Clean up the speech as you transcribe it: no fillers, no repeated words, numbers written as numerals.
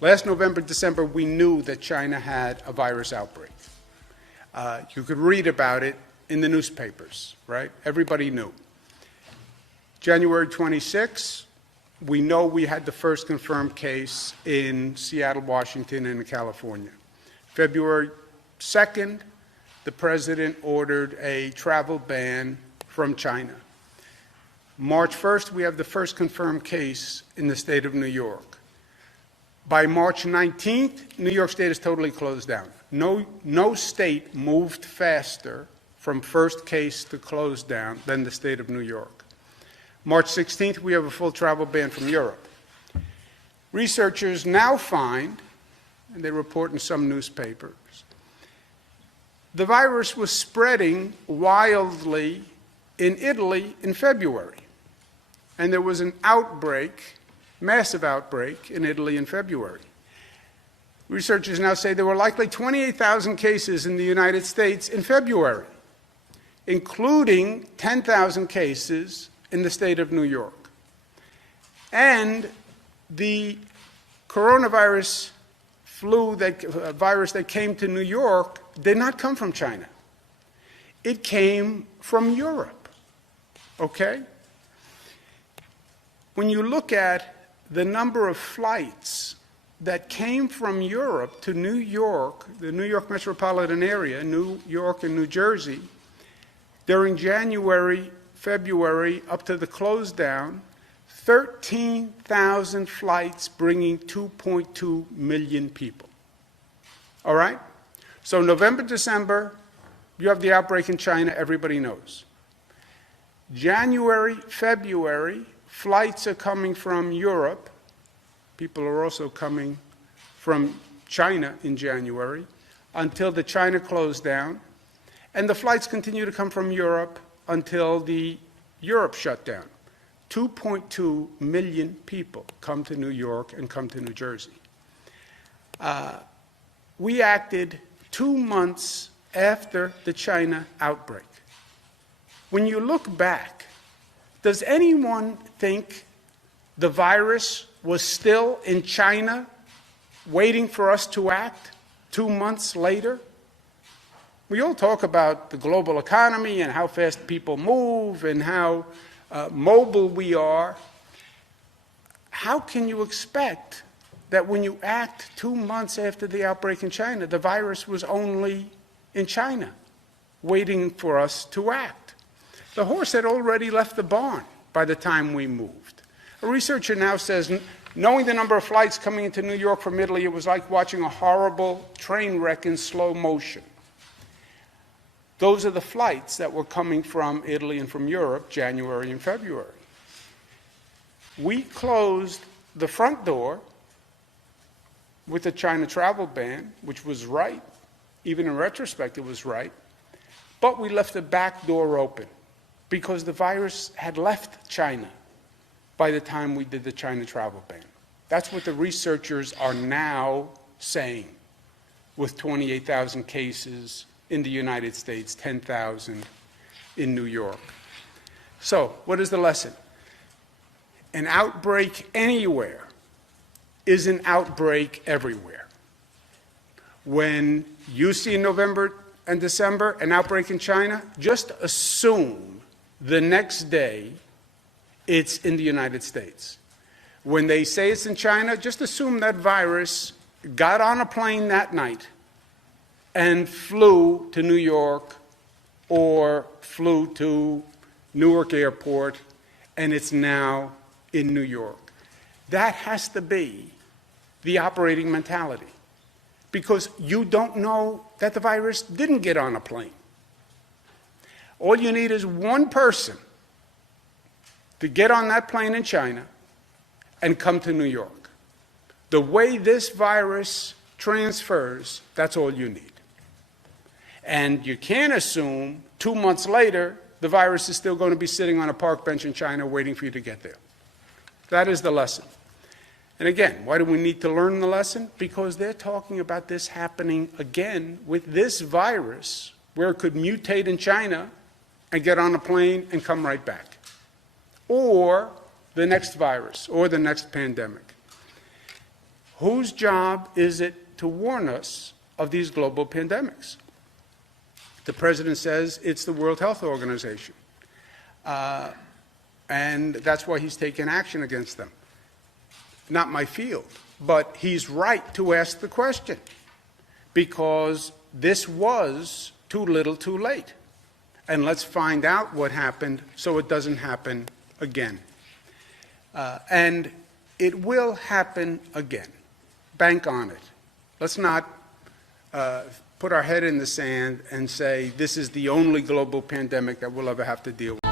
Last November, December, we knew that China had a virus outbreak. You could read about it in the newspapers, right? Everybody knew. January 26, we know we had the first confirmed case in Seattle, Washington, and in California. February 2nd, the president ordered a travel ban from China. March 1st, we have the first confirmed case in the state of New York. By March 19th, New York State is totally closed down. No state moved faster from first case to close down than the state of New York. March 16th, we have a full travel ban from Europe. Researchers now find, and they report in some newspapers, the virus was spreading wildly in Italy in February. And there was an outbreak, massive outbreak in Italy in February. Researchers now say there were likely 28,000 cases in the United States in February, including 10,000 cases in the state of New York. And the coronavirus virus that came to New York did not come from China. It came from Europe, okay? When you look at the number of flights that came from Europe to New York, the New York metropolitan area, New York and New Jersey, during January, February, up to the close down, 13,000 flights bringing 2.2 million people. All right? So November, December, you have the outbreak in China, everybody knows. January, February, flights are coming from Europe. People are also coming from China in January until the China closed down. And the flights continue to come from Europe until the Europe shut down. 2.2 million people come to New York and come to New Jersey. We acted 2 months after the China outbreak. When you look back, does anyone think the virus was still in China waiting for us to act 2 months later? We all talk about the global economy and how fast people move and how mobile we are. How can you expect that when you act 2 months after the outbreak in China, the virus was only in China, waiting for us to act? The horse had already left the barn by the time we moved. A researcher now says, knowing the number of flights coming into New York from Italy, it was like watching a horrible train wreck in slow motion. Those are the flights that were coming from Italy and from Europe, January and February. We closed the front door with the China travel ban, which was right. Even in retrospect, it was right. But we left the back door open because the virus had left China by the time we did the China travel ban. That's what the researchers are now saying with 28,000 cases in the United States, 10,000 in New York. So, what is the lesson? An outbreak anywhere is an outbreak everywhere. When you see in November and December an outbreak in China, just assume the next day it's in the United States. When they say it's in China, just assume that virus got on a plane that night and flew to New York or flew to Newark Airport, and it's now in New York. That has to be the operating mentality, because you don't know that the virus didn't get on a plane. All you need is one person to get on that plane in China and come to New York. The way this virus transfers, that's all you need. And you can't assume 2 months later the virus is still going to be sitting on a park bench in China waiting for you to get there. That is the lesson. And again, why do we need to learn the lesson? Because they're talking about this happening again with this virus, where it could mutate in China and get on a plane and come right back. Or the next virus, or the next pandemic. Whose job is it to warn us of these global pandemics? The president says it's the World Health Organization. And that's why he's taken action against them. Not my field, but he's right to ask the question, because this was too little too late. And let's find out what happened so it doesn't happen again. And it will happen again. Bank on it. Let's not put our head in the sand and say this is the only global pandemic that we'll ever have to deal with.